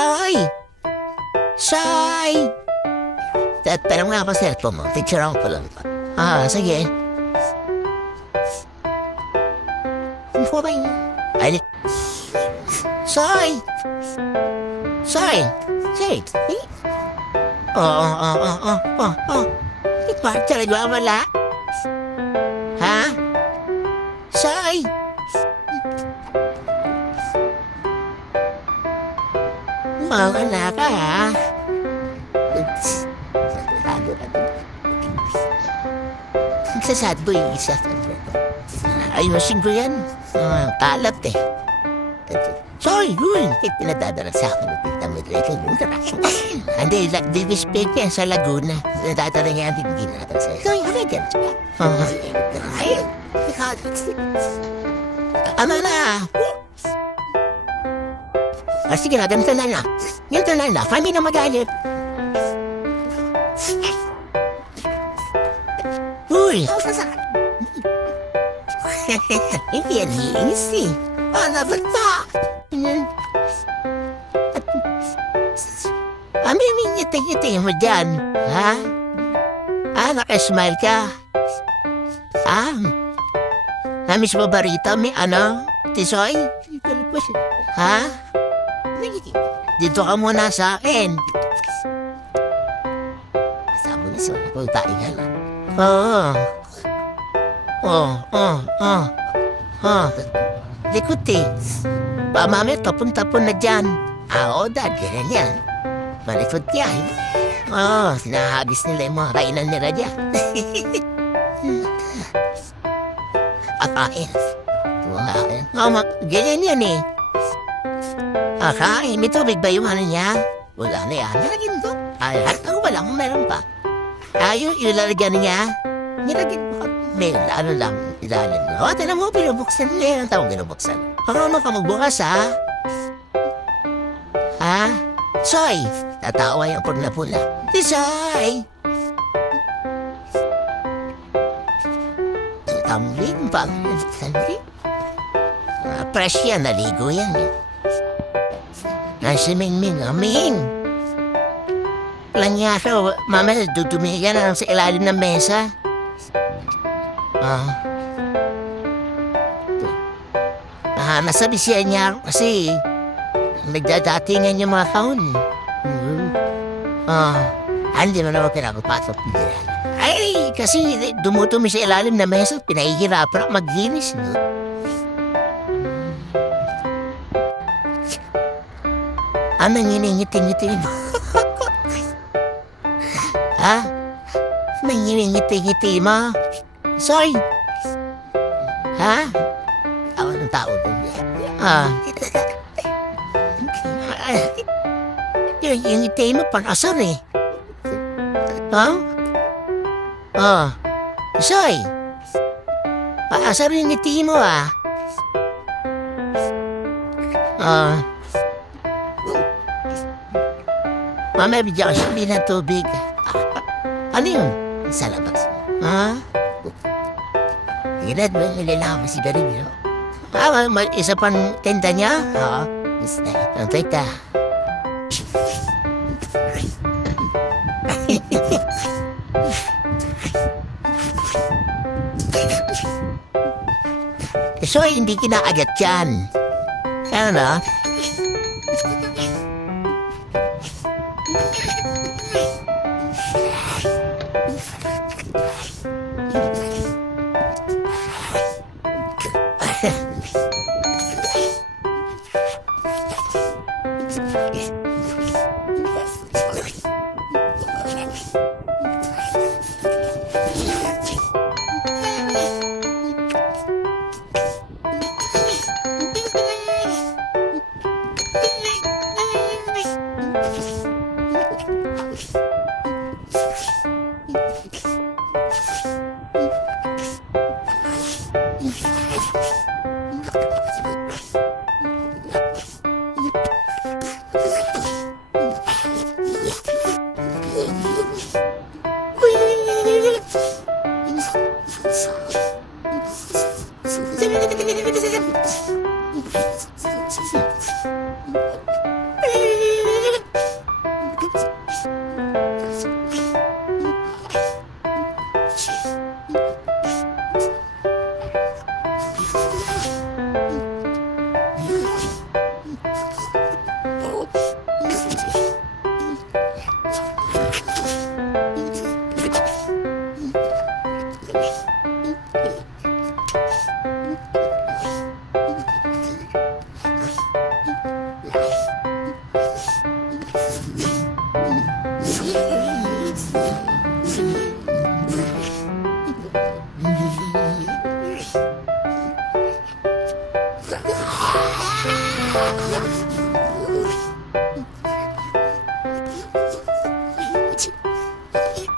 Ay! Say! Tanong nga pa cellphone mo. Picturean ko lang. Sige. Ano ba yun? Ay, Say! Say! Say! Bakit talaga wala? Ha? Say! Mawala ka, ha? Nagsasad mo yung isa. Ayusin ko yan. Kalat eh. Sorry, yun. Pinadadala sa akin. Hindi, di-dispute yan sa Laguna. Nadadala niya ang tingin natin sa'yo. Sorry, huli dyan. Ano na? Sige na, ganito na lang. Ganito na lang. Kami na magalit. Uy! Hindi yan easy. Ano ba ito? Amimingiti-ngiti mo dyan, ha? Nakasmile ka. Namiss mo ba rito? May Tisoy? Ha? Dito ka muna sa akin. Sabi niya sa mga pagtaingan. Likot eh. Mami, tapon-tapon na dyan. Dad, ganyan yan. Malikot yan. Sinahagis nila yung mga kainan nila dyan. Akain. Ganyan yan eh. Akain, may tubig ba yung ano niya? Wala na yan. Nilagyan ko. Ako wala kung meron pa. Yung lalagyan niya. Nilagyan ko. May lang. Ilalim na. Tinan mo, binubuksan niya. Ang tawag binubuksan. Ano ka magbukas, ha? Soy! Tatawa yung pula-pula. Soy! Tumbling bang. Fresh yan, naligo yan. Si Ming-Ming, Ming! Walang niya siya, mama, dudumi ka na sa ilalim ng mesa. Nasabi siya niya kasi nagdadatingan yung mga kaon. Hindi mo naman pinapapasok niya. Ay, kasi dumutumi sa ilalim ng mesa, pinahihirapan maglinis. Nanginingiti-ngiti mo. Nanginingiti-ngiti mo. Sorry. Tawa ng tao doon. Yung ngiti mo, pan-asar eh. Soy. Pan-asar yung ngiti mo, Mama, bigyan ko siya ng tubig. Ano yun? Sa labas. Hirad mo, nilalaman si Baril. Isa pang tenda niya? Antay ka. So, hindi kinaagat yan. Ano?